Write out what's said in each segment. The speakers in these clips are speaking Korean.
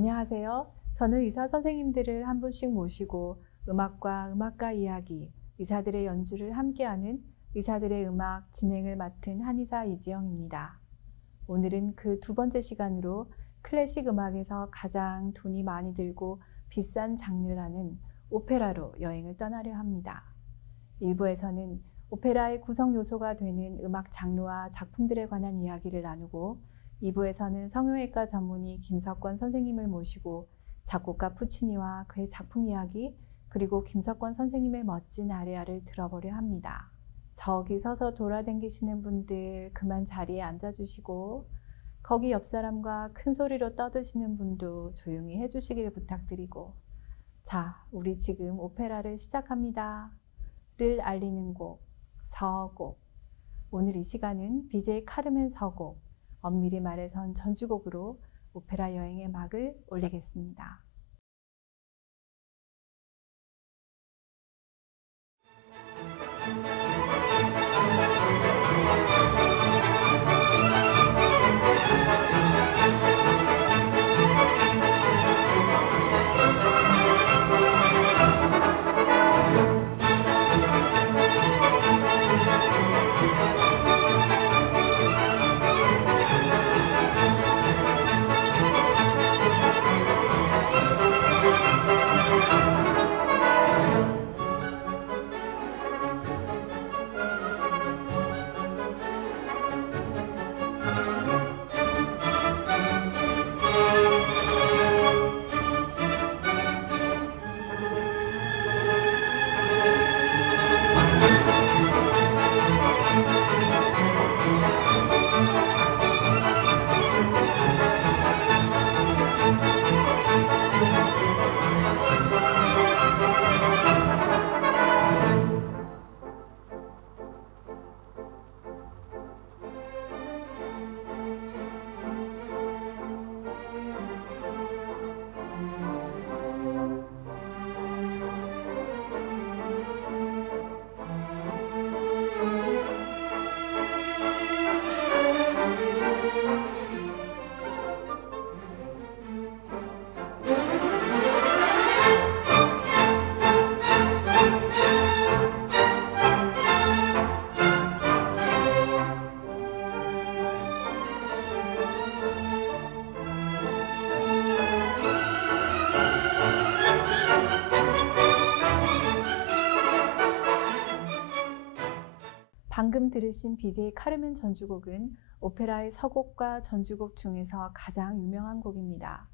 안녕하세요. 저는 의사 선생님들을 한 분씩 모시고 음악과 음악가 이야기, 의사들의 연주를 함께하는 의사들의 음악 진행을 맡은 한의사 이지영입니다. 오늘은 그 두 번째 시간으로 클래식 음악에서 가장 돈이 많이 들고 비싼 장르라는 오페라로 여행을 떠나려 합니다. 1부에서는 오페라의 구성 요소가 되는 음악 장르와 작품들에 관한 이야기를 나누고 2부에서는 성형외과 전문의 김석권 선생님을 모시고 작곡가 푸치니와 그의 작품 이야기 그리고 김석권 선생님의 멋진 아리아를 들어보려 합니다. 저기 서서 돌아다니시는 분들 그만 자리에 앉아주시고 거기 옆 사람과 큰 소리로 떠드시는 분도 조용히 해주시길 부탁드리고 자, 우리 지금 오페라를 시작합니다. 를 알리는 곡, 서곡. 오늘 이 시간은 BJ 카르멘 서곡, 엄밀히 말해선 전주곡으로 오페라 여행의 막을 올리겠습니다. 방금 들으신 BJ 카르멘 전주곡은 오페라의 서곡과 전주곡 중에서 가장 유명한 곡입니다.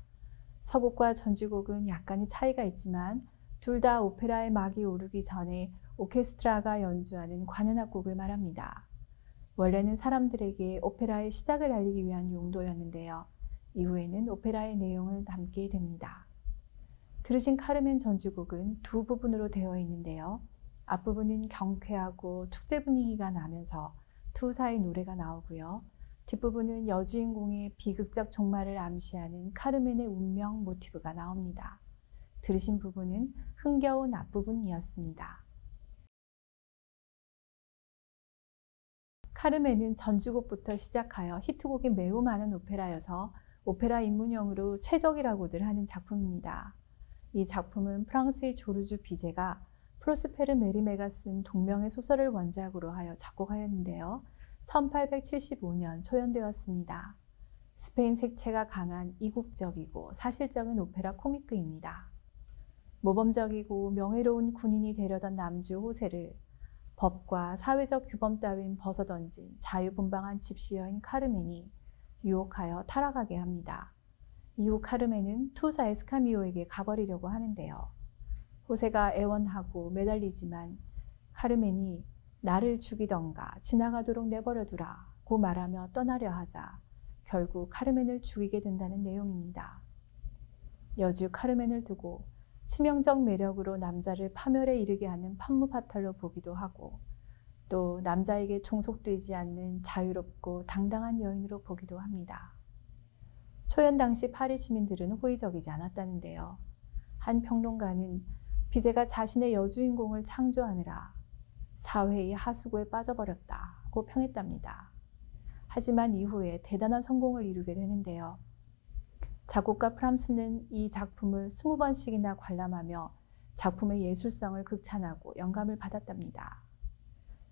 서곡과 전주곡은 약간의 차이가 있지만 둘 다 오페라의 막이 오르기 전에 오케스트라가 연주하는 관현악곡을 말합니다. 원래는 사람들에게 오페라의 시작을 알리기 위한 용도였는데요. 이후에는 오페라의 내용을 담게 됩니다. 들으신 카르멘 전주곡은 두 부분으로 되어 있는데요. 앞부분은 경쾌하고 축제 분위기가 나면서 투사의 노래가 나오고요. 뒷부분은 여주인공의 비극적 종말을 암시하는 카르멘의 운명 모티브가 나옵니다. 들으신 부분은 흥겨운 앞부분이었습니다. 카르멘은 전주곡부터 시작하여 히트곡이 매우 많은 오페라여서 오페라 입문용으로 최적이라고들 하는 작품입니다. 이 작품은 프랑스의 조르주 비제가 프로스페르 메리메가 쓴 동명의 소설을 원작으로 하여 작곡하였는데요. 1875년 초연되었습니다. 스페인 색채가 강한 이국적이고 사실적인 오페라 코미크입니다. 모범적이고 명예로운 군인이 되려던 남주 호세를 법과 사회적 규범 따윈 벗어던진 자유분방한 집시 여인 카르멘이 유혹하여 타락하게 합니다. 이후 카르멘은 투사 에스카미오에게 가버리려고 하는데요. 호세가 애원하고 매달리지만 카르멘이 나를 죽이던가 지나가도록 내버려두라 고 말하며 떠나려 하자 결국 카르멘을 죽이게 된다는 내용입니다. 여주 카르멘을 두고 치명적 매력으로 남자를 파멸에 이르게 하는 판무파탈로 보기도 하고 또 남자에게 종속되지 않는 자유롭고 당당한 여인으로 보기도 합니다. 초연 당시 파리 시민들은 호의적이지 않았다는데요. 한 평론가는 비제가 자신의 여주인공을 창조하느라 사회의 하수구에 빠져버렸다고 평했답니다. 하지만 이후에 대단한 성공을 이루게 되는데요. 작곡가 프람스는 이 작품을 20번씩이나 관람하며 작품의 예술성을 극찬하고 영감을 받았답니다.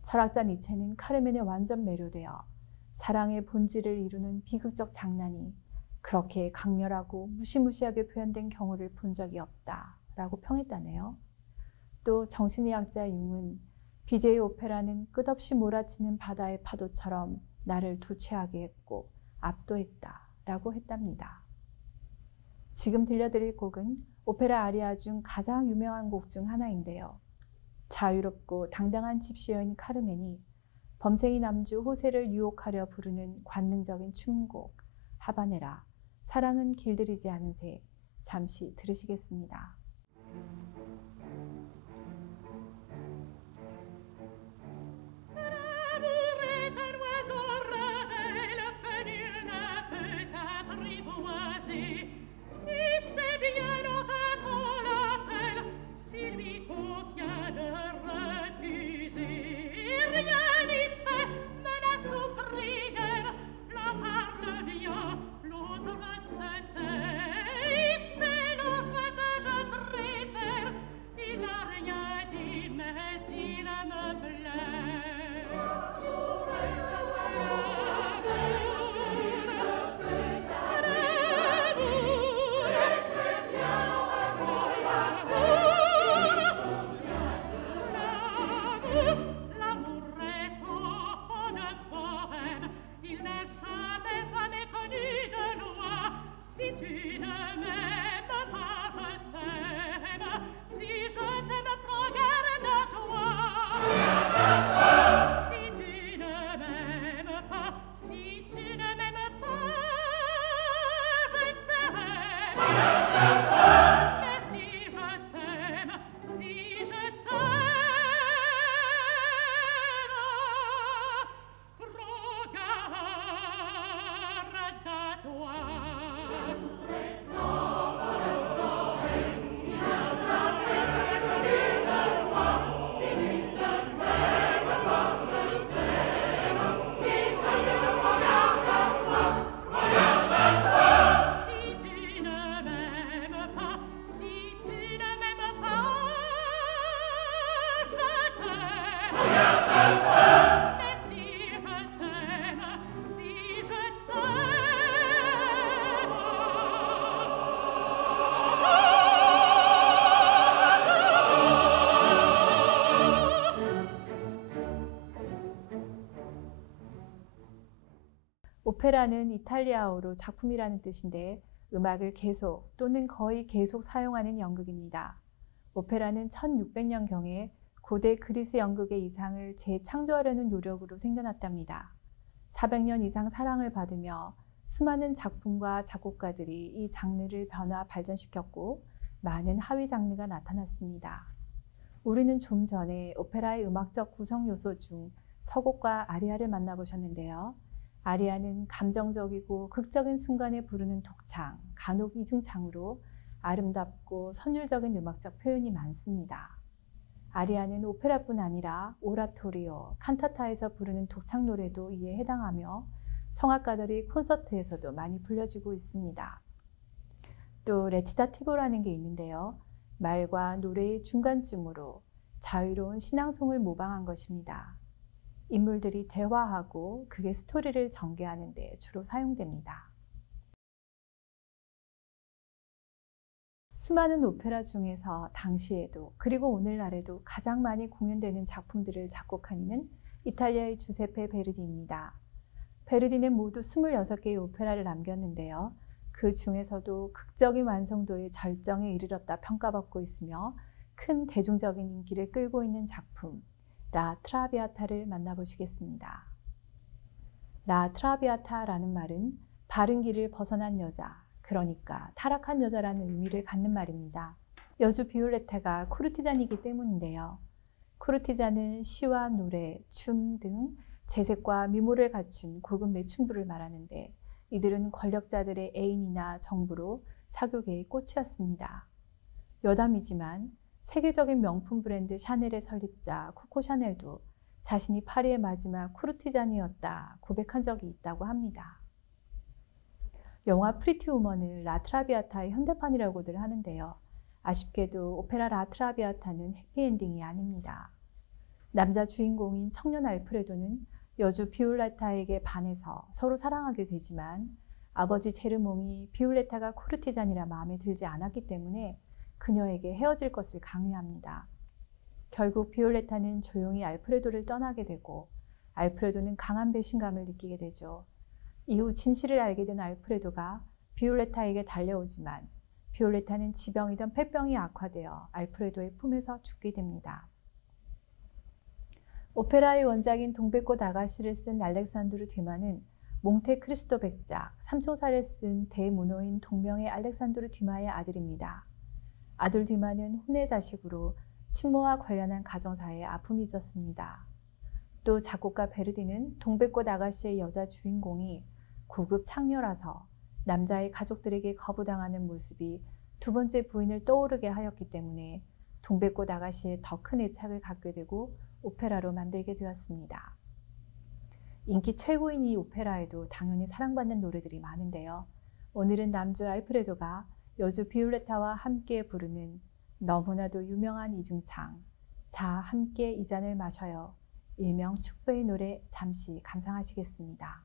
철학자 니체는 카르멘에 완전 매료되어 사랑의 본질을 이루는 비극적 장난이 그렇게 강렬하고 무시무시하게 표현된 경우를 본 적이 없다라고 평했다네요. 또 정신의학자 융은 비제의 오페라는 끝없이 몰아치는 바다의 파도처럼 나를 도취하게 했고 압도했다라고 했답니다. 지금 들려드릴 곡은 오페라 아리아 중 가장 유명한 곡 중 하나인데요. 자유롭고 당당한 집시여인 카르멘이 범생이 남주 호세를 유혹하려 부르는 관능적인 춤곡 하바네라, 사랑은 길들이지 않은 새, 잠시 들으시겠습니다. 오페라는 이탈리아어로 작품이라는 뜻인데 음악을 계속 또는 거의 계속 사용하는 연극입니다. 오페라는 1600년경에 고대 그리스 연극의 이상을 재창조하려는 노력으로 생겨났답니다. 400년 이상 사랑을 받으며 수많은 작품과 작곡가들이 이 장르를 변화 발전시켰고 많은 하위 장르가 나타났습니다. 우리는 좀 전에 오페라의 음악적 구성 요소 중 서곡과 아리아를 만나보셨는데요. 아리아는 감정적이고 극적인 순간에 부르는 독창, 간혹 이중창으로 아름답고 선율적인 음악적 표현이 많습니다. 아리아는 오페라뿐 아니라 오라토리오, 칸타타에서 부르는 독창 노래도 이에 해당하며 성악가들이 콘서트에서도 많이 불려지고 있습니다. 또 레치타티보라는 게 있는데요. 말과 노래의 중간쯤으로 자유로운 신앙송을 모방한 것입니다. 인물들이 대화하고 그게 스토리를 전개하는 데 주로 사용됩니다. 수많은 오페라 중에서 당시에도 그리고 오늘날에도 가장 많이 공연되는 작품들을 작곡한 이는 이탈리아의 주세페 베르디입니다. 베르디는 모두 26개의 오페라를 남겼는데요. 그 중에서도 극적인 완성도의 절정에 이르렀다 평가받고 있으며 큰 대중적인 인기를 끌고 있는 작품 라 트라비아타를 만나보시겠습니다. 라 트라비아타라는 말은 바른 길을 벗어난 여자, 그러니까 타락한 여자라는 의미를 갖는 말입니다. 여주 비올레타가 코르티잔이기 때문인데요. 코르티잔은 시와 노래, 춤 등 재색과 미모를 갖춘 고급 매춘부를 말하는데 이들은 권력자들의 애인이나 정부로 사교계의 꽃이었습니다. 여담이지만 세계적인 명품 브랜드 샤넬의 설립자 코코 샤넬도 자신이 파리의 마지막 코르티잔이었다 고백한 적이 있다고 합니다. 영화 프리티 우먼을 라트라비아타의 현대판이라고들 하는데요. 아쉽게도 오페라 라트라비아타는 해피엔딩이 아닙니다. 남자 주인공인 청년 알프레도는 여주 비올레타에게 반해서 서로 사랑하게 되지만 아버지 제르몽이 비올레타가 코르티잔이라 마음에 들지 않았기 때문에 그녀에게 헤어질 것을 강요합니다. 결국 비올레타는 조용히 알프레도를 떠나게 되고 알프레도는 강한 배신감을 느끼게 되죠. 이후 진실을 알게 된 알프레도가 비올레타에게 달려오지만 비올레타는 지병이던 폐병이 악화되어 알프레도의 품에서 죽게 됩니다. 오페라의 원작인 동백꽃 아가씨를 쓴 알렉산드르 듀마는 몽테크리스토 백작, 삼총사를 쓴 대문호인 동명의 알렉산드르 듀마의 아들입니다. 아들 듀마는 혼외 자식으로 친모와 관련한 가정사에 아픔이 있었습니다. 또 작곡가 베르디는 동백꽃 아가씨의 여자 주인공이 고급 창녀라서 남자의 가족들에게 거부당하는 모습이 두 번째 부인을 떠오르게 하였기 때문에 동백꽃 아가씨에 더 큰 애착을 갖게 되고 오페라로 만들게 되었습니다. 인기 최고인 이 오페라에도 당연히 사랑받는 노래들이 많은데요. 오늘은 남주 알프레도가 여주 비올레타와 함께 부르는 너무나도 유명한 이중창 자 함께 이 잔을 마셔요. 일명 축배의 노래 잠시 감상하시겠습니다.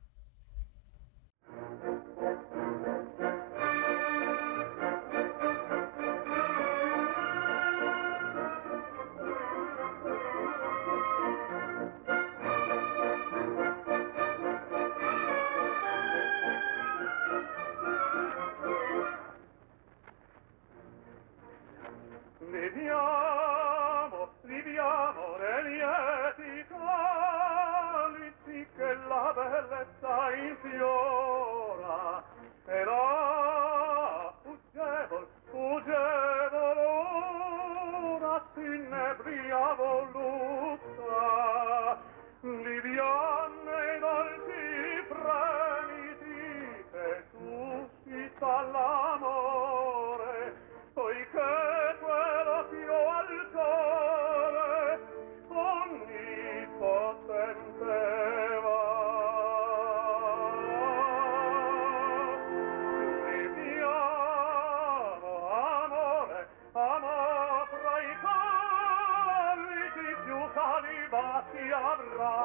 Liviamo nei lieti calici che la bellezza infiora e la fuggevol ora s'inebria voluta liviane i dolci fremiti che suscita l'amore poiché quello più al cuore onnipotente va. Liviamo amore, amor fra i calici più salivati avrà.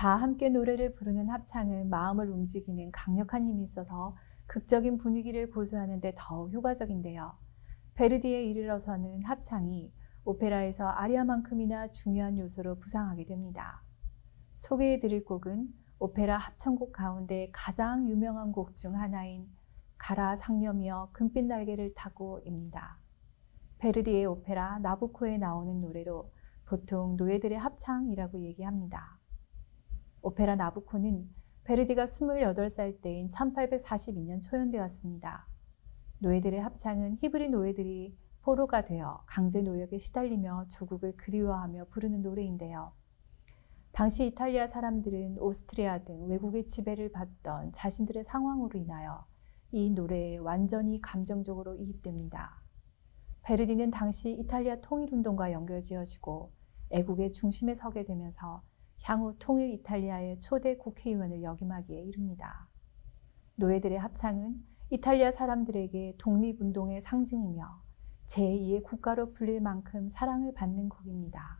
다 함께 노래를 부르는 합창은 마음을 움직이는 강력한 힘이 있어서 극적인 분위기를 고수하는 데 더욱 효과적인데요. 베르디에 이르러서는 합창이 오페라에서 아리아만큼이나 중요한 요소로 부상하게 됩니다. 소개해드릴 곡은 오페라 합창곡 가운데 가장 유명한 곡 중 하나인 가라 상념이여 금빛 날개를 타고입니다. 베르디의 오페라 나부코에 나오는 노래로 보통 노예들의 합창이라고 얘기합니다. 오페라 나부코는 베르디가 28살 때인 1842년 초연되었습니다. 노예들의 합창은 히브리 노예들이 포로가 되어 강제 노역에 시달리며 조국을 그리워하며 부르는 노래인데요. 당시 이탈리아 사람들은 오스트리아 등 외국의 지배를 받던 자신들의 상황으로 인하여 이 노래에 완전히 감정적으로 이입됩니다. 베르디는 당시 이탈리아 통일운동과 연결지어지고 애국의 중심에 서게 되면서 향후 통일 이탈리아의 초대 국회의원을 역임하기에 이릅니다. 노예들의 합창은 이탈리아 사람들에게 독립운동의 상징이며 제2의 국가로 불릴 만큼 사랑을 받는 곡입니다.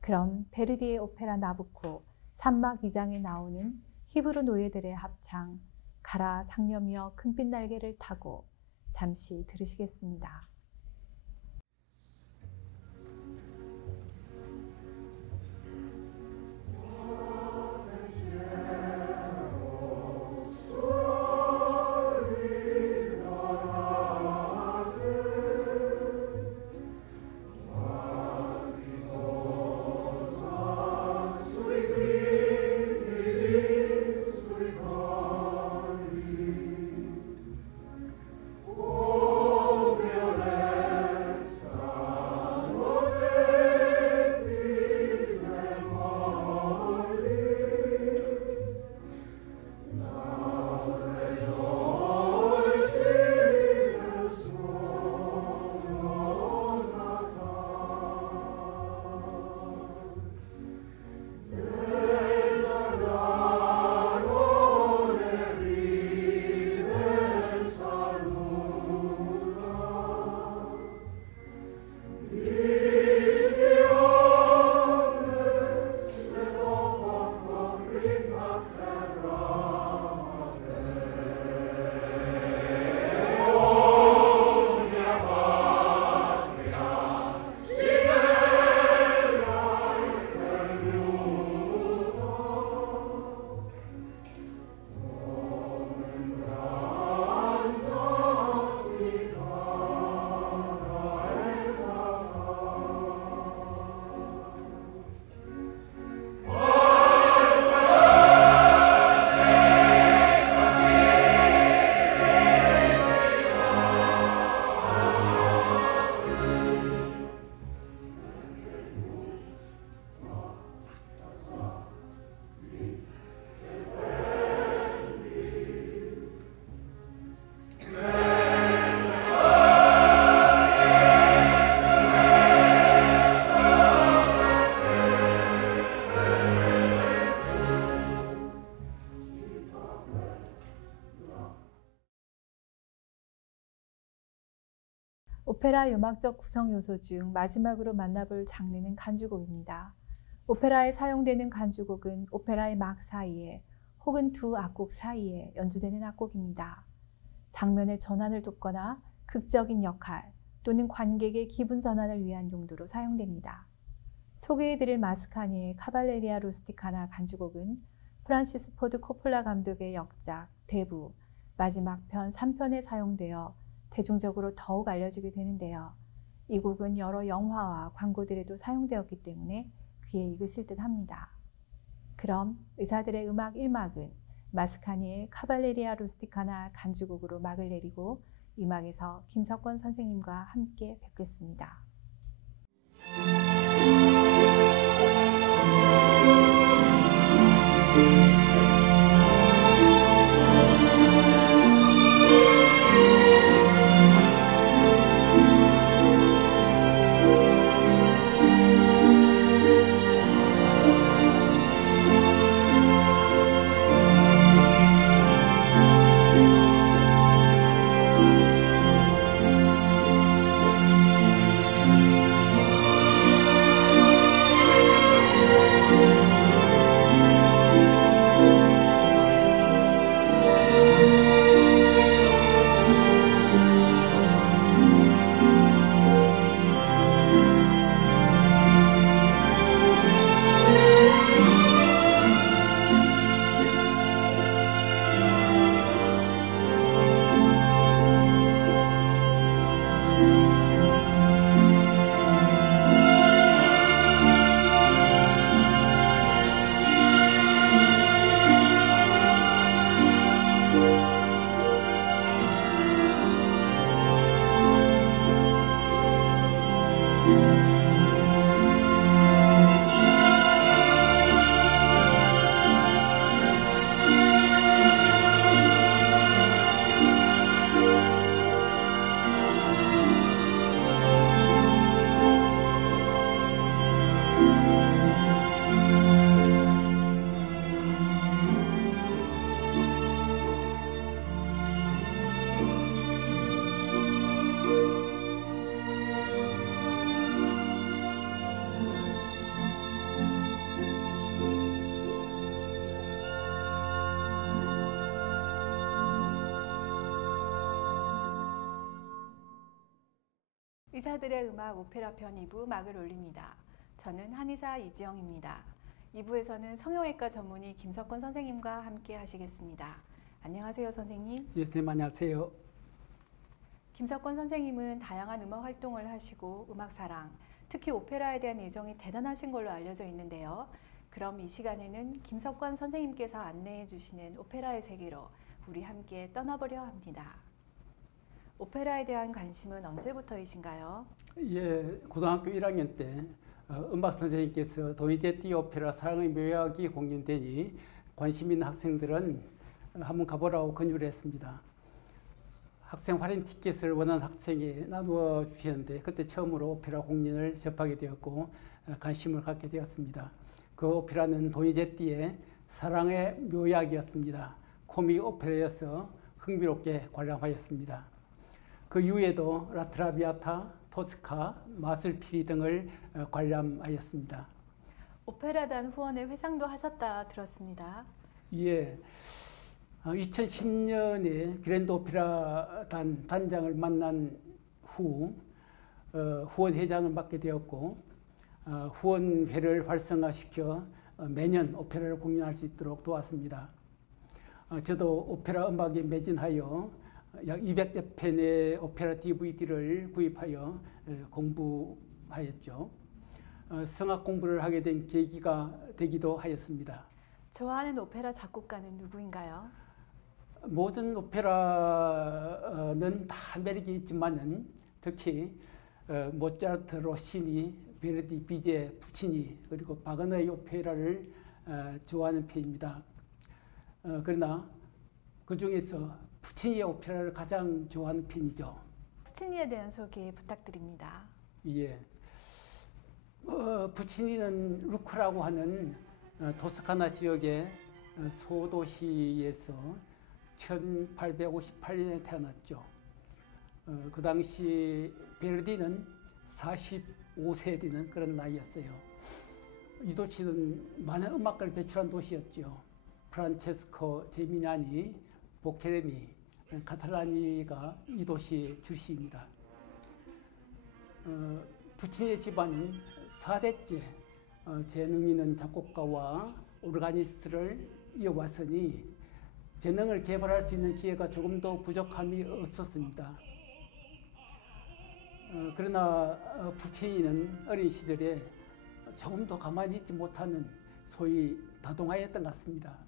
그럼 베르디의 오페라 나부코 3막 2장에 나오는 히브리 노예들의 합창 가라 상념이여 금빛 날개를 타고 잠시 들으시겠습니다. 오페라의 음악적 구성 요소 중 마지막으로 만나볼 장르는 간주곡입니다. 오페라에 사용되는 간주곡은 오페라의 막 사이에 혹은 두 악곡 사이에 연주되는 악곡입니다. 장면의 전환을 돕거나 극적인 역할 또는 관객의 기분 전환을 위한 용도로 사용됩니다. 소개해드릴 마스카니의 카발레리아 루스티카나 간주곡은 프란시스 포드 코폴라 감독의 역작 대부 마지막 편 3편에 사용되어 대중적으로 더욱 알려지게 되는데요. 이 곡은 여러 영화와 광고들에도 사용되었기 때문에 귀에 익으실 듯 합니다. 그럼 의사들의 음악 1막은 마스카니의 카발레리아 루스티카나 간주곡으로 막을 내리고 2막에서 김석권 선생님과 함께 뵙겠습니다. 의사들의 음악 오페라 편 2부 막을 올립니다. 저는 한의사 이지영입니다. 2부에서는 성형외과 전문의 김석권 선생님과 함께 하시겠습니다. 안녕하세요, 선생님. 예, 선생님 안녕하세요. 김석권 선생님은 다양한 음악 활동을 하시고 음악사랑, 특히 오페라에 대한 애정이 대단하신 걸로 알려져 있는데요. 그럼 이 시간에는 김석권 선생님께서 안내해 주시는 오페라의 세계로 우리 함께 떠나보려 합니다. 오페라에 대한 관심은 언제부터이신가요? 예, 고등학교 1학년 때 음악 선생님께서 도니제티 오페라 사랑의 묘약이 공연되니 관심 있는 학생들은 한번 가보라고 권유를 했습니다. 학생 할인 티켓을 원하는 학생에 나누어 주셨는데 그때 처음으로 오페라 공연을 접하게 되었고 관심을 갖게 되었습니다. 그 오페라는 도니제티의 사랑의 묘약이었습니다. 코믹 오페라여서 흥미롭게 관람하였습니다. 그 이후에도 라트라비아타, 토스카, 마술피리 등을 관람하였습니다. 오페라단 후원의 회상도 하셨다 들었습니다. 예, 2010년에 그랜드 오페라단 단장을 만난 후 후원 회장을 맡게 되었고 후원회를 활성화시켜 매년 오페라를 공연할 수 있도록 도왔습니다. 저도 오페라 음악에 매진하여 약 200여 편의 오페라 DVD를 구입하여 공부하였죠. 성악 공부를 하게 된 계기가 되기도 하였습니다. 좋아하는 오페라 작곡가는 누구인가요? 모든 오페라는 다 매력이 있지만은 특히 모차르트, 로시니, 베르디, 비제, 푸치니 그리고 바그너의 오페라를 좋아하는 편입니다. 그러나 그 중에서 푸치니의 오페라를 가장 좋아하는 편이죠. 푸치니에 대한 소개 부탁드립니다. 예, 푸치니는 루크라고 하는 토스카나 지역의 소도시에서 1858년에 태어났죠. 그 당시 베르디는 45세 되는 그런 나이였어요. 이 도시는 많은 음악가를 배출한 도시였죠. 프란체스코 제미냐니, 보케레니, 카탈라니가 이 도시 출시입니다. 푸치니의 집안은 4대째 재능 있는 작곡가와 오르가니스트를 이어왔으니 재능을 개발할 수 있는 기회가 조금도 부족함이 없었습니다. 그러나 푸치니는 어린 시절에 조금도 가만히 있지 못하는 소위 다동아였던 것 같습니다.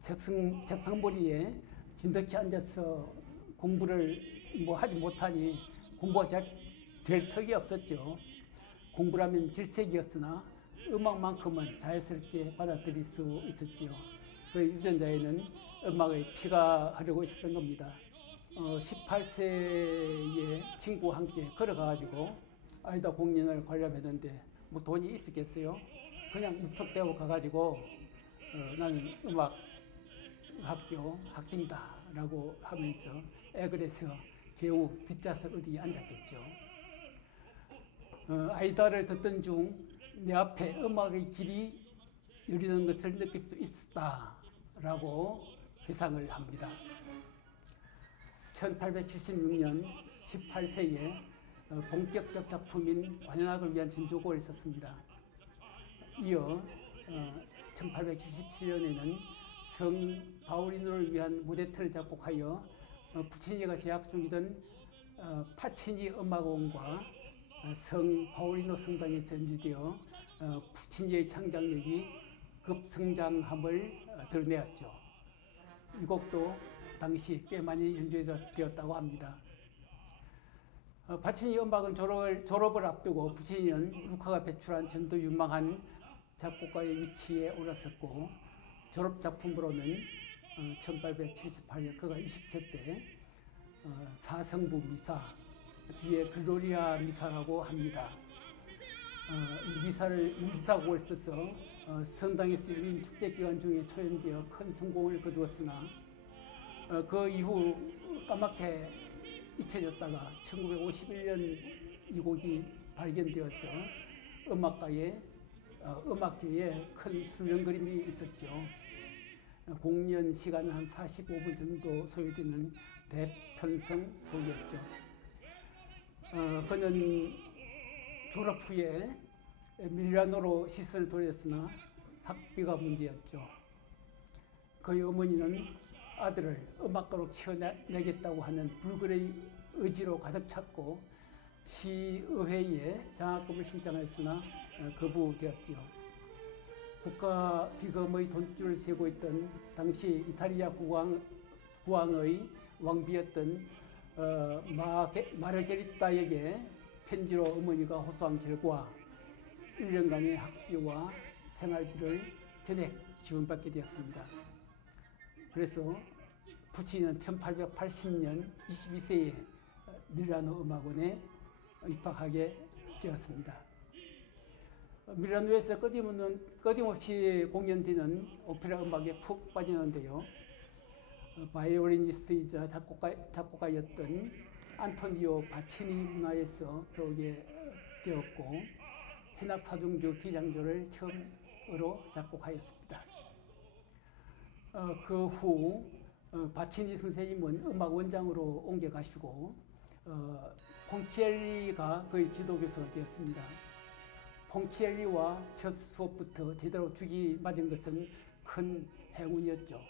책상머리에 진득히 앉아서 공부를 하지 못하니 공부가 잘 될 턱이 없었죠. 공부라면 질색이었으나 음악만큼은 자연스럽게 받아들일 수 있었지요. 그 유전자에는 음악의 피가 흐르고 있었던 겁니다. 18세에 친구와 함께 걸어가가지고 아이다 공연을 관람했는데 뭐 돈이 있었겠어요? 그냥 무턱대고 가가지고 나는 음악 학교 학생이다 라고 하면서 애걸해서 겨우 뒷좌석 어디에 앉았겠죠. 아이다를 듣던 중 내 앞에 음악의 길이 열리는 것을 느낄 수 있었다 라고 회상을 합니다. 1876년 18세에 본격적 작품인 관현악을 위한 전주곡을 썼습니다. 이어 1877년에는 성 바우리노를 위한 무대틀을 작곡하여 푸치니가 재학 중이던 파치니 음악원과 성 바우리노 성당에서 연주되어 푸치니의 창작력이 급성장함을 드러내었죠. 이 곡도 당시 꽤 많이 연주되었다고 합니다. 파치니 음악은 졸업을 앞두고 푸치니는 루카가 배출한 전도 유망한 작곡가의 위치에 올랐었고 졸업 작품으로는 1878년 그가 20세 때 사성부 미사 뒤에 글로리아 미사라고 합니다. 이 미사곡을 써서 성당에서 열린 축제 기간 중에 초연되어 큰 성공을 거두었으나 그 이후 까맣게 잊혀졌다가 1951년 이 곡이 발견되어서 음악계에 큰 술렁거림이 있었죠. 공연 시간은 한 45분 정도 소요되는 대편성 곡이었죠. 그는 졸업 후에 밀라노로 시설을 돌렸으나 학비가 문제였죠. 그의 어머니는 아들을 음악가로 키워내겠다고 하는 불굴의 의지로 가득 찼고 시의회에 장학금을 신청했으나 거부되었지요. 국가기금의 돈줄을 세고 있던 당시 이탈리아 국왕의 왕비였던 마르게리타에게 편지로 어머니가 호소한 결과 1년간의 학비와 생활비를 전액 지원받게 되었습니다. 그래서 부친은 1880년 22세에 밀라노 음악원에 입학하게 되었습니다. 밀라노에서 끊임없이 공연되는 오페라 음악에 푹 빠지는데요. 바이올리니스트이자 작곡가였던 안토니오 바치니 문화에서 배우게 되었고 해낙사중주 D장조를 처음으로 작곡하였습니다. 그 후 바치니 선생님은 음악 원장으로 옮겨가시고 폰치엘리가 그의 지도교수가 되었습니다. 폰치엘리와 첫 수업부터 제대로 죽이 맞은 것은 큰 행운이었죠.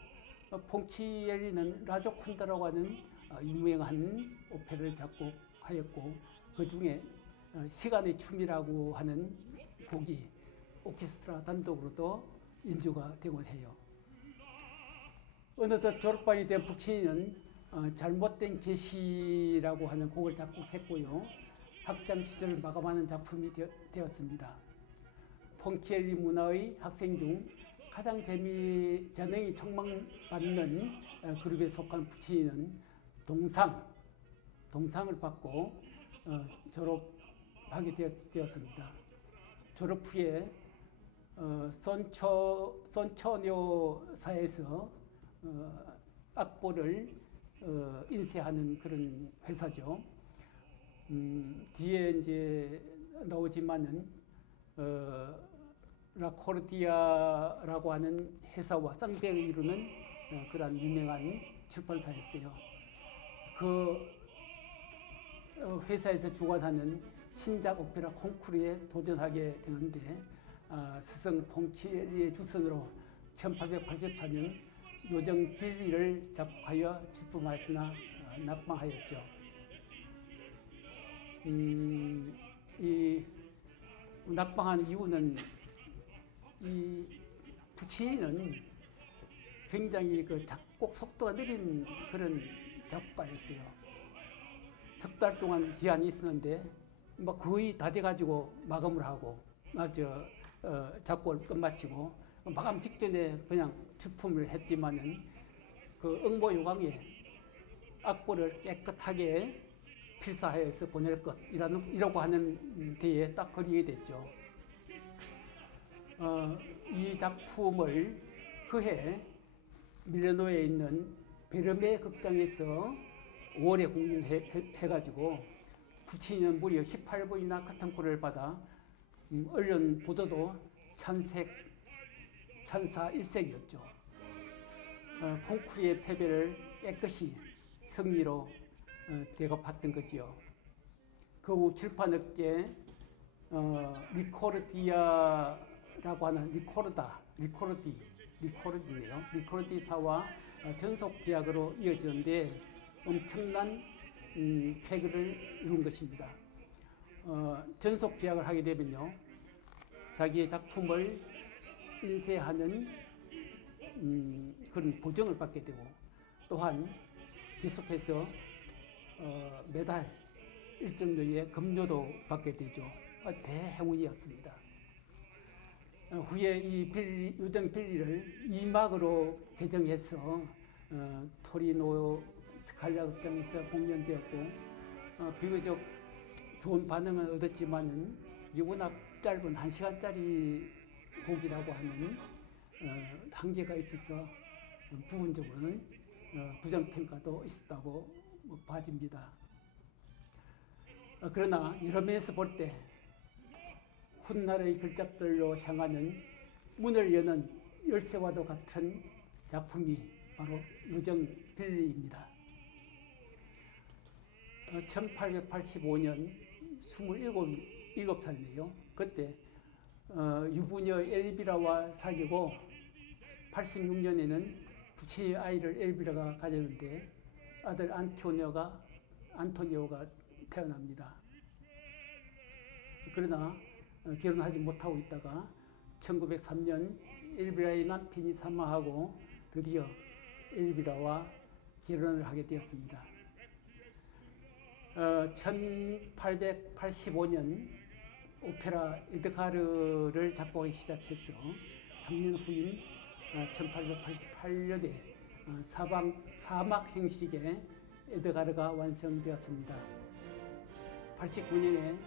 폰치엘리는 라조콘다라고 하는 유명한 오페라를 작곡하였고 그 중에 시간의 춤이라고 하는 곡이 오케스트라 단독으로도 연주가 되곤 해요. 어느덧 졸업반이 된 부친이는 잘못된 계시라고 하는 곡을 작곡했고요. 학창 시절을 마감하는 작품이 되었습니다. 폰치엘리 문화의 학생 중 가장 재능이 촉망받는 그룹에 속한 부친이는 동상을 받고 졸업하게 되었습니다. 졸업 후에 손초녀사에서 악보를 인쇄하는 그런 회사죠. 뒤에 이제 나오지만은 라코르디아라고 하는 회사와 쌍벽을 이루는 그러한 유명한 출판사였어요. 그 회사에서 주관하는 신작 오페라 콩쿠르에 도전하게 되는데 스승 폰치엘리의 주선으로 1884년 요정 빌리를 작곡하여 출품하였으나 낙방하였죠. 이 낙방한 이유는 이 부친은 굉장히 그 작곡 속도가 느린 그런 작곡가였어요. 석 달 동안 기한이 있었는데 뭐 거의 다 돼가지고 마감을 하고 작곡을 끝마치고 마감 직전에 그냥 출품을 했지만은 그 응모 요강에 악보를 깨끗하게 필사하여서 보낼 것 이라고 하는 데에 딱 걸리게 됐죠. 이 작품을 그해 밀라노에 있는 베르메 극장에서 5월에 공연해가지고 부친은 무려 18번이나 카탄코를 받아 언론 보도도 찬사 일색이었죠. 콩쿠르의 패배를 깨끗이 승리로 대접했던 거지요. 그 후 출판업계 리코르디아라고 하는 리코르디사와 전속 계약으로 이어지는데 엄청난 쾌거를 이룬 것입니다. 전속 계약을 하게 되면요, 자기의 작품을 인쇄하는 그런 보증을 받게 되고 또한 계속해서 매달 일정량의 급료도 받게 되죠. 대행운이었습니다. 후에 이 요정 빌리를 2막으로 개정해서 토리노 스칼라 극장에서 공연되었고 비교적 좋은 반응을 얻었지만은 워낙 짧은 1시간짜리 곡이라고 하는 한계가 있어서 부분적으로는 부정평가도 있었다고 봐집니다. 그러나 여러 면에서 볼 때 훗날의 걸작들로 향하는 문을 여는 열쇠와도 같은 작품이 바로 요정 빌리입니다. 1885년 27살이네요. 그때 유부녀 엘비라와 사귀고 86년에는 부친의 아이를 엘비라가 가졌는데 아들 안토니오가 태어납니다. 그러나 결혼하지 못하고 있다가 1903년 엘비라의 남편이 사망하고 드디어 엘비라와 결혼을 하게 되었습니다. 1885년 오페라 에드가르를 작곡하기 시작해서 3년 후인 1888년에 사막 형식의 에드가르가 완성되었습니다. 89년에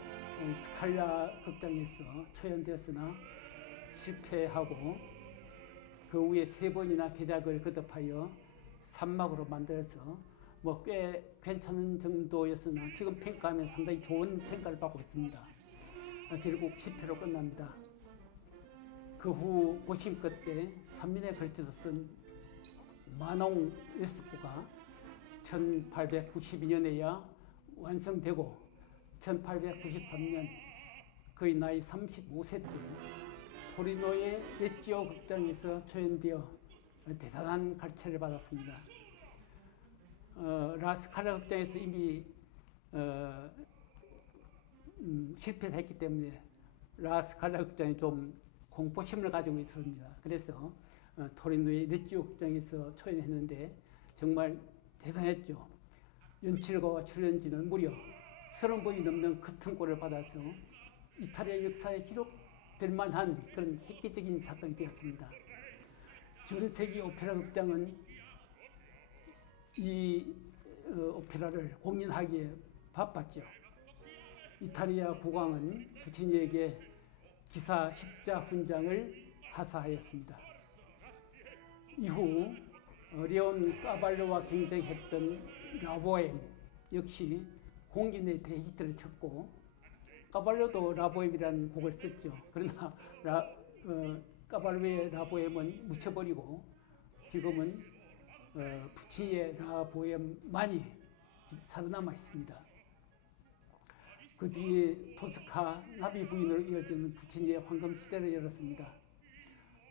스칼라 극장에서 초연되었으나 실패하고 그 후에 3번이나 개작을 거듭하여 3막으로 만들어서 꽤 괜찮은 정도였으나 지금 평가하면 상당히 좋은 평가를 받고 있습니다. 결국 실패로 끝납니다. 그 후 고심 끝에 3년에 걸쳐서 쓴 마농 레스포가 1892년에야 완성되고 1893년 그의 나이 35세 때 토리노의 레지오 극장에서 초연되어 대단한 갈채를 받았습니다. 라스칼라 극장에서 이미 실패를 했기 때문에 라스칼라 극장이 좀 공포심을 가지고 있었습니다. 그래서 토리노의 레지오 극장에서 초연했는데 정말 대단했죠. 연출가와 출연진은 무려 30번이 넘는 커튼콜을 받아서 이탈리아 역사에 기록될 만한 그런 획기적인 사건이 되었습니다. 전 세계 오페라 극장은 이 오페라를 공연하기에 바빴죠. 이탈리아 국왕은 부치니에게 기사 십자 훈장을 하사하였습니다. 이후 레온 까발로와 경쟁했던 라보엠 역시 공연에 대히트를 쳤고 까발로도 라보엠이라는 곡을 썼죠. 그러나 까발로의 라보엠은 묻혀버리고 지금은 부치니의 라보엠만이 살아남아 있습니다. 그 뒤에 토스카 나비 부인으로 이어지는 부치니의 황금 시대를 열었습니다.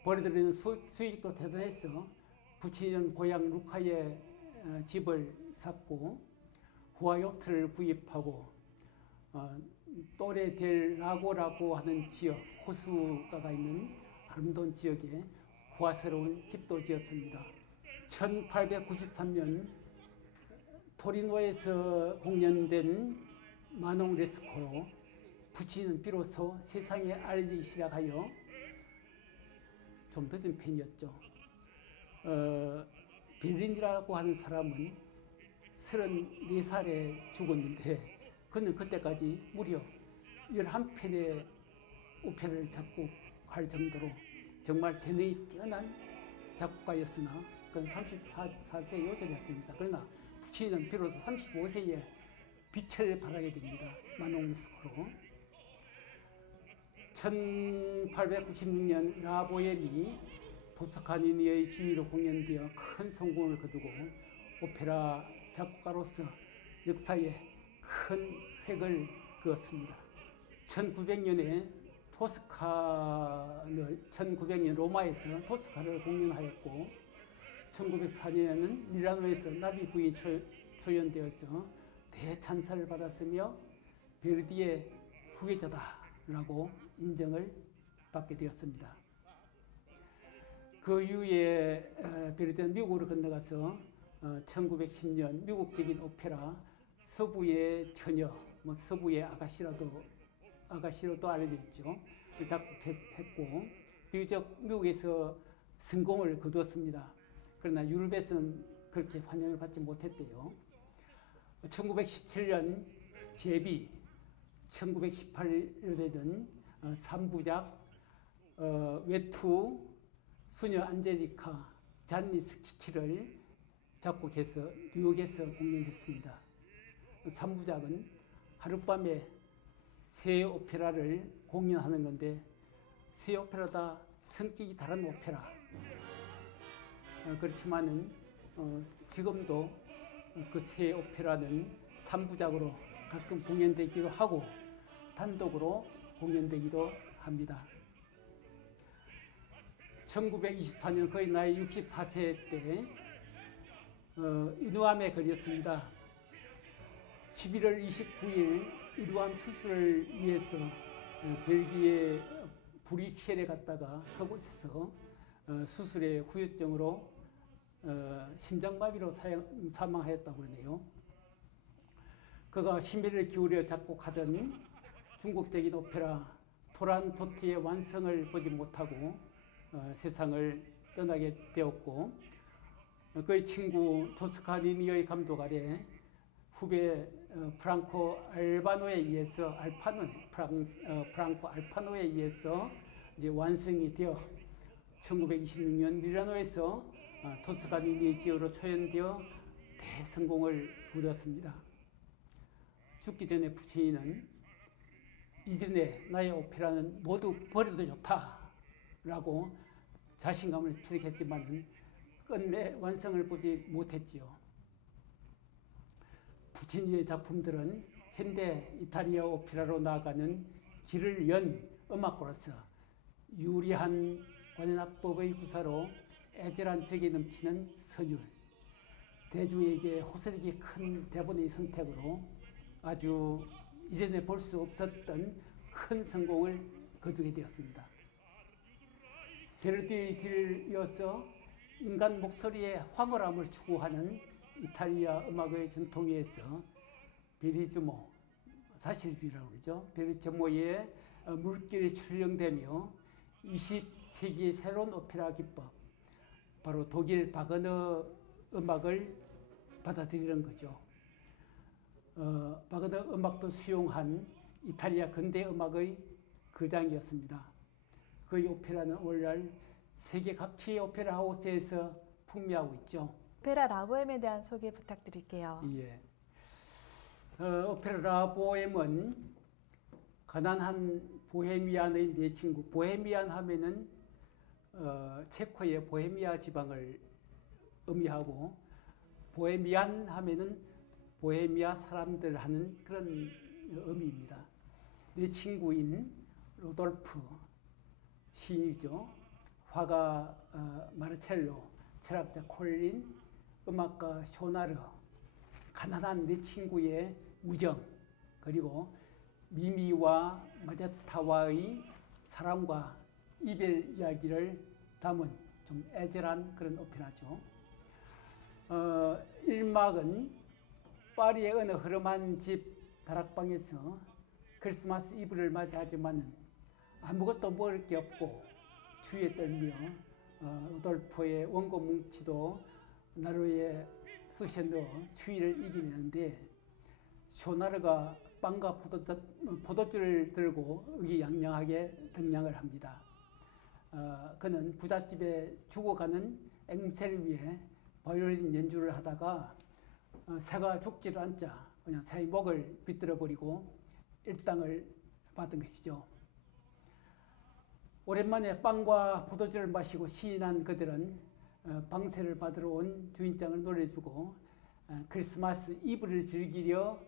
벌이들은 수익도 대단해서 부치니는 고향 루카의 집을 샀고 후아요트를 구입하고 또레 델 라고라고 하는 지역, 호수가가 있는 아름다운 지역에 호화스러운 집도 지었습니다. 1893년 토리노에서 공연된 마농 레스코로 부치니는 비로소 세상에 알려지기 시작하여 좀 늦은 편이었죠. 베를린이라고 하는 사람은 34살에 죽었는데 그는 그때까지 무려 11편의 오페라를 작곡할 정도로 정말 재능이 뛰어난 작곡가였으나 그건 34세에 요절했습니다. 그러나 부치니는 비로소 35세에 빛을 발하게 됩니다. 마농 레스코로. 1896년 라보엠이 토스카니니의 지휘로 공연되어 큰 성공을 거두고 오페라 작곡가로서 역사에 큰 획을 그었습니다. 1900년에 1900년 로마에서 토스카를 공연하였고 1904년에는 밀라노에서 나비 부인이 초연되어서 대찬사를 받았으며 베르디의 후계자다라고 인정을 받게 되었습니다. 그 이후에 베르디는 미국으로 건너가서 1910년 미국적인 오페라 서부의 처녀, 서부의 아가씨로도 알려져 있죠. 작곡했고 비교적 미국에서 성공을 거두었습니다. 그러나 유럽에서는 그렇게 환영을 받지 못했대요. 1917년 제비, 1918년에는 3부작 외투, 수녀 안젤리카, 잔니 스키키를 작곡해서 뉴욕에서 공연했습니다. 3부작은 하룻밤에 새 오페라를 공연하는 건데 새 오페라다 성격이 다른 오페라. 그렇지만은 지금도 그 새 오페라는 3부작으로 가끔 공연되기도 하고 단독으로 공연되기도 합니다. 1924년 거의 나이 64세 때 인후암에 걸렸습니다. 11월 29일 인후암 수술을 위해서 벨기에 브뤼셀에 갔다가 그곳에서 수술의 후유증으로 심장마비로 사망하였다고 그러네요. 그가 심혈을 기울여 작곡하던 중국적인 오페라 토란토트의 완성을 보지 못하고 세상을 떠나게 되었고, 그의 친구 토스카니니의 감독 아래 후배 프랑코 알파노에 의해서 이제 완성이 되어 1926년 밀라노에서 토스카니니 지어로 초연되어 대성공을 거두었습니다. 죽기 전에 푸치니는 이전에 나의 오페라는 모두 버려도 좋다라고 자신감을 표력했지만 끝내 완성을 보지 못했지요. 푸치니의 작품들은 현대 이탈리아 오페라로 나아가는 길을 연 음악가로서 유리한 관현악법의 구사로 애절한 적이 넘치는 선율, 대중에게 호소력이 큰 대본의 선택으로 아주 이전에 볼 수 없었던 큰 성공을 거두게 되었습니다. 베르디의 뒤를 이어서 인간 목소리의 황홀함을 추구하는 이탈리아 음악의 전통에서 베리즈모, 사실주의라고 그러죠. 베리즈모의 물결이 출렁대며 20세기의 새로운 오페라 기법, 바로 독일 바그너 음악을 받아들이는 거죠. 바그너 음악도 수용한 이탈리아 근대 음악의 거장이었습니다. 그의 오페라는 오늘날 세계 각지의 오페라 하우스에서 풍미하고 있죠. 오페라 라보엠에 대한 소개 부탁드릴게요. 예. 오페라 라보엠은 가난한 보헤미안의 네 친구, 보헤미안 하면은 체코의 보헤미아 지방을 의미하고, 보헤미안 하면은 보헤미아 사람들 하는 그런 의미입니다. 네 친구인 로돌프 시인이죠. 화가 마르첼로, 철학자 콜린, 음악가 쇼나르, 가난한 네 친구의 우정, 그리고 미미와 마제타와의 사랑과 이별 이야기를 담은 좀 애절한 그런 오페라죠. 1막은 파리의 어느 흐름한 집 다락방에서 크리스마스 이브를 맞이하지만 아무것도 먹을 게 없고 추위에 떨며 루돌프의 원고 뭉치도 나루에 쑤셔 넣어 추위를 이기는데, 쇼나르가 빵과 포도주를 들고 의기양양하게 등장을 합니다. 그는 부잣집에 죽어가는 앵무새를 위해 바이올린 연주를 하다가 새가 죽지를 않자 그냥 새의 목을 비틀어버리고 일당을 받은 것이죠. 오랜만에 빵과 포도주를 마시고 시인한 그들은 방세를 받으러 온 주인장을 놀래주고 크리스마스 이브를 즐기려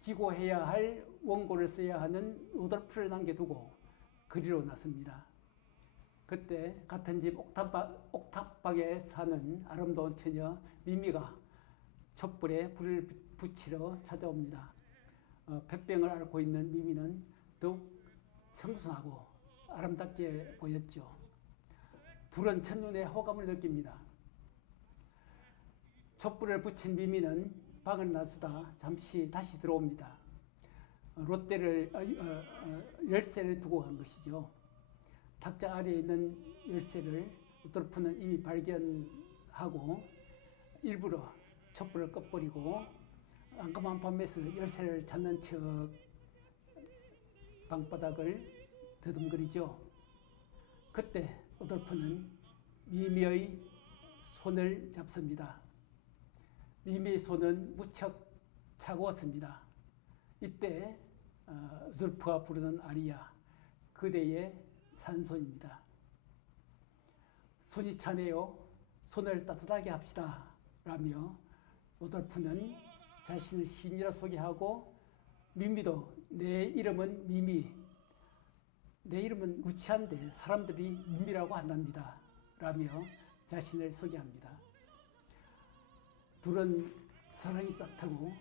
기고해야 할 원고를 써야 하는 로돌프를 남겨두고 그리로 나섭니다. 그때 같은 집 옥탑방에 사는 아름다운 처녀 미미가 촛불에 불을 붙이러 찾아옵니다. 폐병을 앓고 있는 미미는 더욱 청순하고 아름답게 보였죠. 불은 첫눈에 호감을 느낍니다. 촛불을 붙인 미미는 방을 나서다 잠시 다시 들어옵니다. 열쇠를 두고 간 것이죠. 탁자 아래에 있는 열쇠를 루돌프는 이미 발견하고 일부러 촛불을 꺼버리고 깜깜한 밤에서 열쇠를 찾는 척 방바닥을 더듬거리죠. 그때 루돌프는 미미의 손을 잡습니다. 미미의 손은 무척 차가웠습니다. 이때 루돌프가 부르는 아리아, 그대의 산손입니다. 손이 차네요. 손을 따뜻하게 합시다. 라며 루돌프는 자신을 시인이라 소개하고 미미도 내 이름은 미미, 내 이름은 무치한데 사람들이 미미라고 한답니다 라며 자신을 소개합니다. 둘은 사랑이 싹트고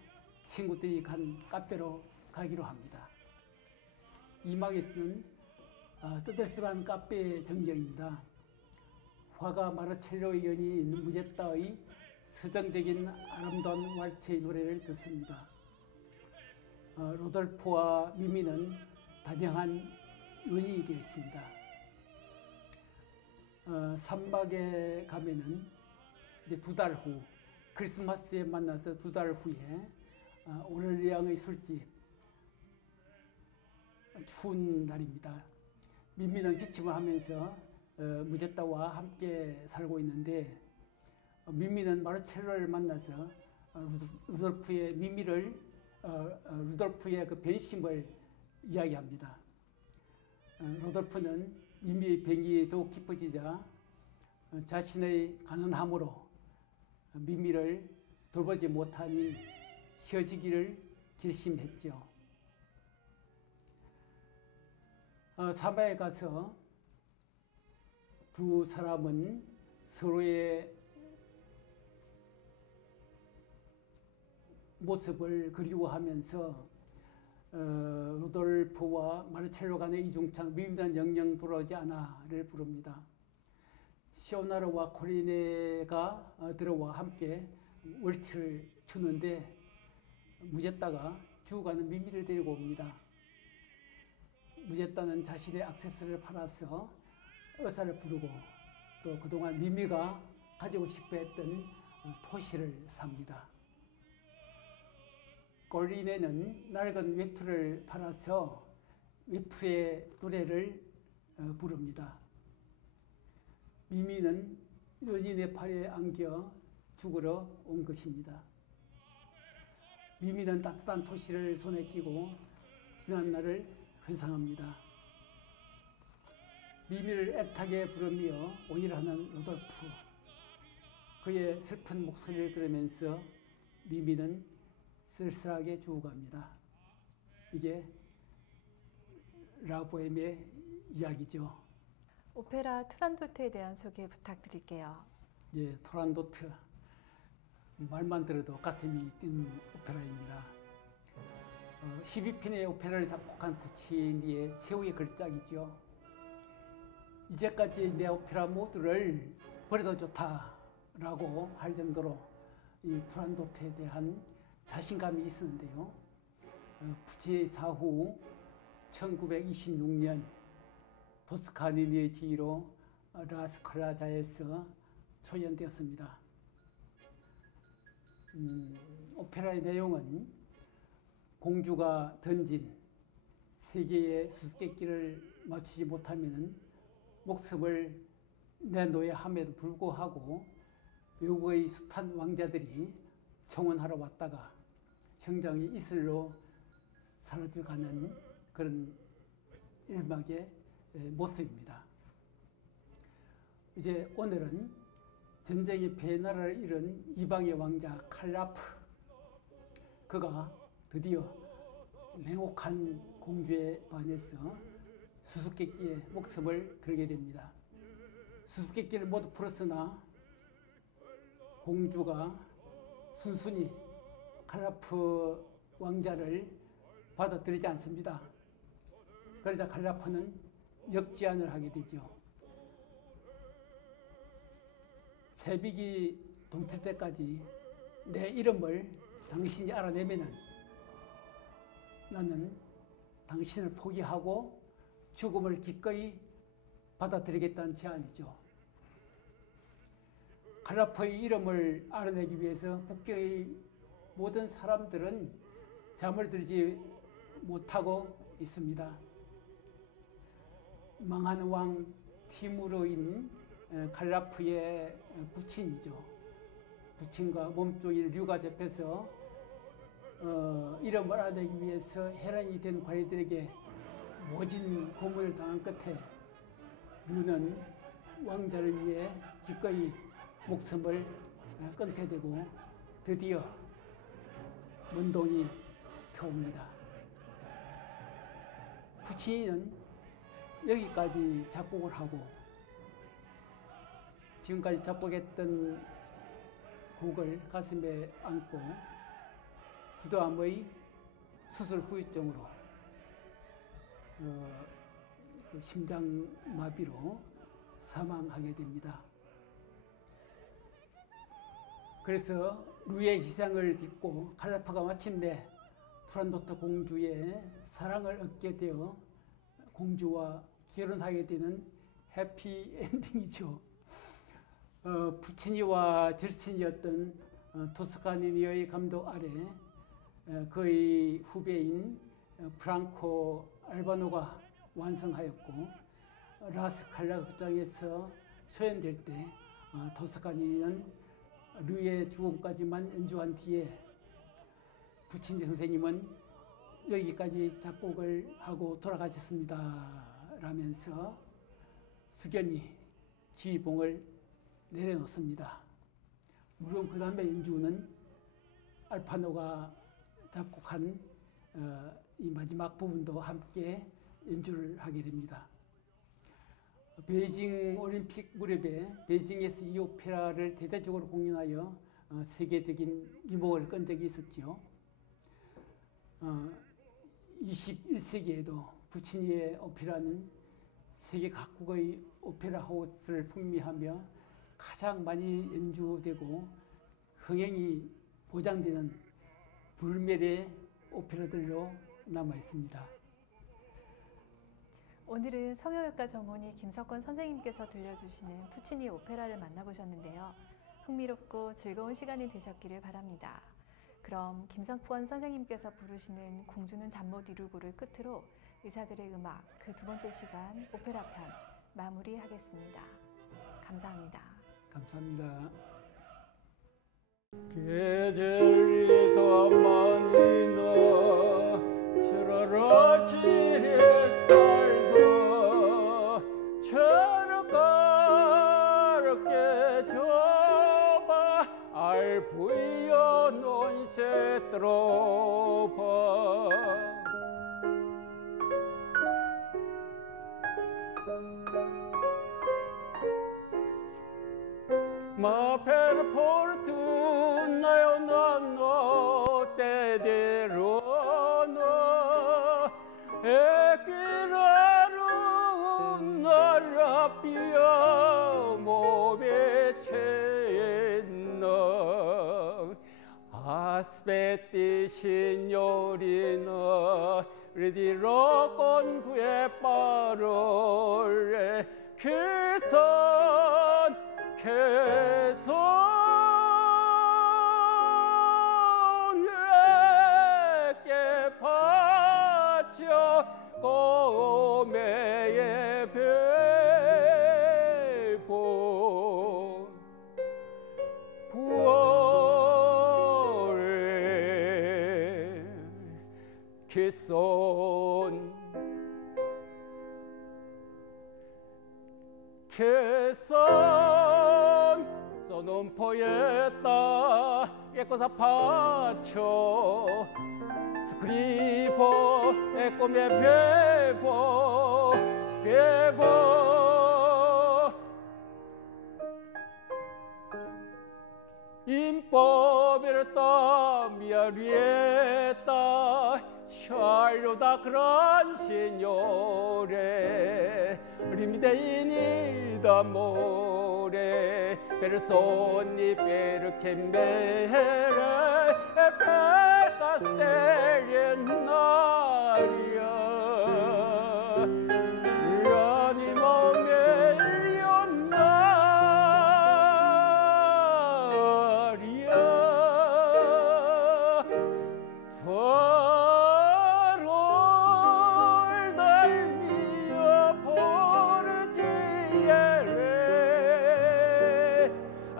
친구들이 간 카페로 가기로 합니다. 이 막에 쓰는 떠들썩한 카페의 전경입니다. 화가 마르첼로의 연인인 무제tta의 서정적인 아름다운 왈츠의 노래를 듣습니다. 로돌프와 미미는 다정한 연인이 되어 있습니다. 산막에 가면은 이제 2달 후, 크리스마스에 만나서 2달 후에 오를리앙의 술집, 추운 날입니다. 미미는 기침을 하면서 무제tta와 함께 살고 있는데 미미는 마르첼로를 만나서 루돌프의 그 변심을 이야기합니다. 로돌프는 미미의 병이 더욱 깊어지자 자신의 가난함으로 미미를 돌보지 못하니 헤어지기를 결심했죠. 사마에 가서 두 사람은 서로의 모습을 그리워하면서 루돌프와 마르첼로 간의 이중창 미미는 영영 돌아오지 않아를 부릅니다. 시오나르와 코리네가 들어와 함께 월츠를 추는데 무제tta가 죽어가는 미미를 데리고 옵니다. 무제tta는 자신의 액세서리를 팔아서 의사를 부르고 또 그동안 미미가 가지고 싶어 했던 토시를 삽니다. 코리네는 낡은 외투를 팔아서 외투의 노래를 부릅니다. 미미는 연인의 팔에 안겨 죽으러 온 것입니다. 미미는 따뜻한 토시를 손에 끼고 지난 날을 회상합니다. 미미를 애타게 부르며 오일하는 루돌프. 그의 슬픈 목소리를 들으면서 미미는 쓸쓸하게 죽어갑니다. 이게 라보엠의 이야기죠. 오페라 투란도트에 대한 소개 부탁드릴게요. 예, 투란도트. 말만 들어도 가슴이 뛰는 오페라입니다. 12편의 오페라를 작곡한 부치니의 최후의 걸작이죠. 이제까지 내 오페라 모두를 버려도 좋다라고 할 정도로 이 투란도트에 대한 자신감이 있었는데요. 부치의 사후 1926년 토스카니니의 지휘로 라스칼라자에서 초연되었습니다. 오페라의 내용은 공주가 던진 세 개의 수수께끼를 맞추지 못하면 목숨을 내놓아야 함에도 불구하고 외국의 숱한 왕자들이 청혼하러 왔다가 형장이 이슬로 사라져가는 그런 일막의 모습입니다. 이제 오늘은 전쟁의 폐나라를 잃은 이방의 왕자 칼라프, 그가 드디어 냉혹한 공주에 반해서 수수께끼의 목숨을 걸게 됩니다. 수수께끼를 모두 풀었으나 공주가 순순히 칼라프 왕자를 받아들이지 않습니다. 그러자 칼라프는 역제안을 하게 되죠. 새벽이 동틀 때까지 내 이름을 당신이 알아내면은 나는 당신을 포기하고 죽음을 기꺼이 받아들이겠다는 제안이죠. 칼라프의 이름을 알아내기 위해서 북경의 모든 사람들은 잠을 들지 못하고 있습니다. 망한 왕 티무르인 칼라프의 부친이죠. 부친과 몸종인 류가 잡혀서 이름을 알아내기 위해서 해란이 된 관리들에게 모진 고문을 당한 끝에 류는 왕자를 위해 기꺼이 목숨을 끊게 되고 드디어 문동이 펴옵니다. 푸치니는 여기까지 작곡을 하고 지금까지 작곡했던 곡을 가슴에 안고 후두암의 수술 후유증으로 그 심장마비로 사망하게 됩니다. 그래서 루의 희생을 딛고 칼라파가 마침내 투란도트 공주의 사랑을 얻게 되어 공주와 결혼하게 되는 해피 엔딩이죠. 푸치니와 절친이었던 토스카니니의 감독 아래 그의 후배인 프랑코 알바노가 완성하였고 라스칼라 극장에서 초연될 때 토스카니는 류의 죽음까지만 연주한 뒤에 푸치니 선생님은 여기까지 작곡을 하고 돌아가셨습니다 라면서 숙연히 지휘봉을 내려놓습니다. 물론 그 다음에 연주는 알파노가 작곡한 이 마지막 부분도 함께 연주를 하게 됩니다. 베이징 올림픽 무렵에 베이징에서 이 오페라를 대대적으로 공연하여 세계적인 이목을 끈 적이 있었죠. 21세기에도 푸치니의 오페라는 세계 각국의 오페라 하우스를 풍미하며 가장 많이 연주되고 흥행이 보장되는 불멸의 오페라들로 남아 있습니다. 오늘은 성형외과 전문의 김석권 선생님께서 들려주시는 푸치니 오페라를 만나보셨는데요. 흥미롭고 즐거운 시간이 되셨기를 바랍니다. 그럼 김석권 선생님께서 부르시는 공주는 잠 못 이루고를 끝으로 의사들의 음악 그 두 번째 시간 오페라 편 마무리하겠습니다. 감사합니다. 감사합니다. 계절이 더 많이 나 저러시리 살도 저렇게 줘봐 알부여 논세 들어봐 Ma per fortuna una notte di Rona e tirare una rabbia cenno aspetti signorina ridirò con tue parole che son che 손에게 바쳐 고매의 배보 부어래 개손 non poeta e cosa faccio scrivo e come bevo in povertà mia lieta sciaglio da gran signore rimedini d'amore per sogni per che mere e per castelli e naria l'anima meglio naria farol dal mio portiere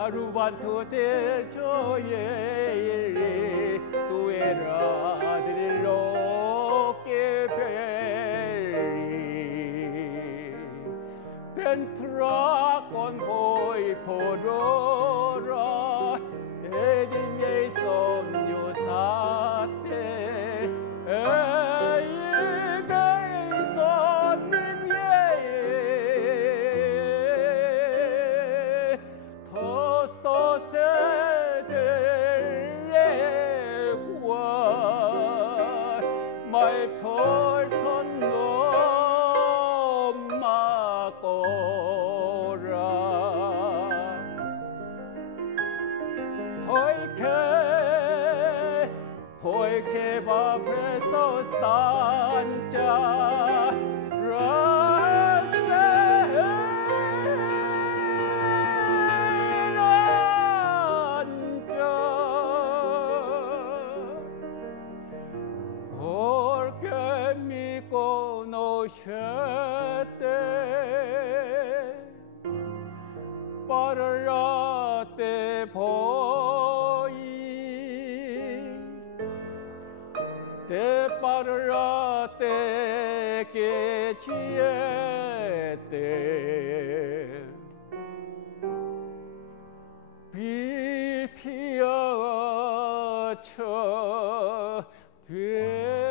rubanto te gioielli tu era dell'occhi belli pentra con voi porora ed il miei sogno mai polton ma cora poiché va preso Santa Parrate poi te parrate che ciete vi piaccia te.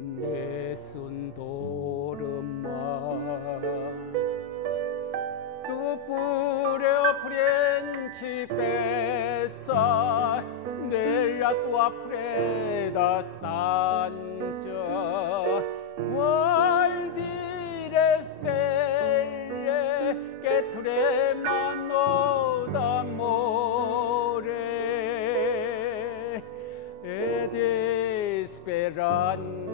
Nessun dorma tu pure o principessa nella tua fredda stanza guardi le stelle che tremano d'amore ed speranza.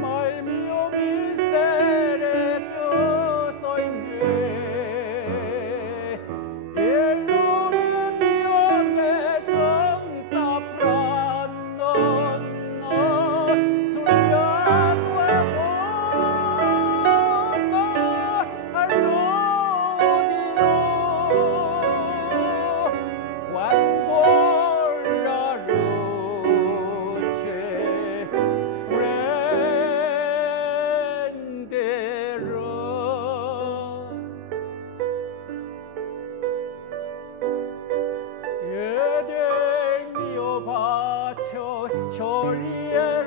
Ma il mio mistero chiuso in me e il nome mio nessun sapranno sulla tua bocca lo dirò quando la luce splenderà ed il mio bacio sciogliere